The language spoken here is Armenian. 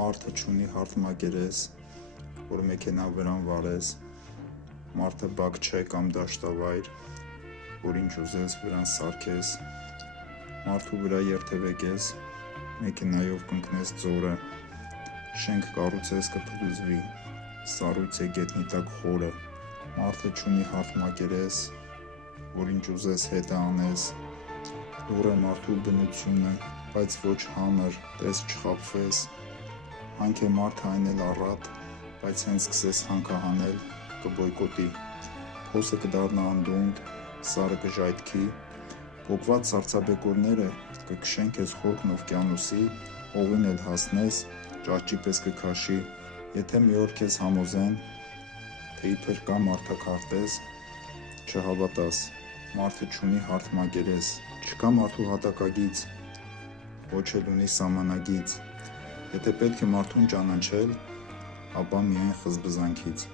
Մարդը չունի հարթ մակերես, որ մեքենա վրան վարես, մարդը բակ չէ կամ դաշտավայր, որ ինչ ուզես վրան սարքես, մարդու վրա երթևեկես, մեքենայով կընկնես ձորը, շենք կառուցես կփլուզվի, սառույց է գետնի տակ խորը, մարդը չունի հարթ մակերես, որ ինչ ուզես հետը անես, լուռ է մարդու բնությունը, բայց ոչ հանր, տես չխաբվես, հանք է մարդը այն էլ առատ, բայց հենց սկսես հանքահանել, կբոյկոտի, փոսը կդառնա անդունդ, սարը կժայթքի, փոկված սառցաբեկորները կքշեն քեզ խորքն օվկիանոսի, հողին էլ հասնես, ճահճի պես կքաշի, եթե մի օր քեզ համոզեն, թե իբր կա մարդաքարտեզ, չհավատաս, մարդը չունի հարթ մակերես, չկա մարդու հատակագիծ, ոչ էլ ունի սահմանագիծ, եթե պետք է մարդուն ճանաչել, ապա միայն խզբզանքից։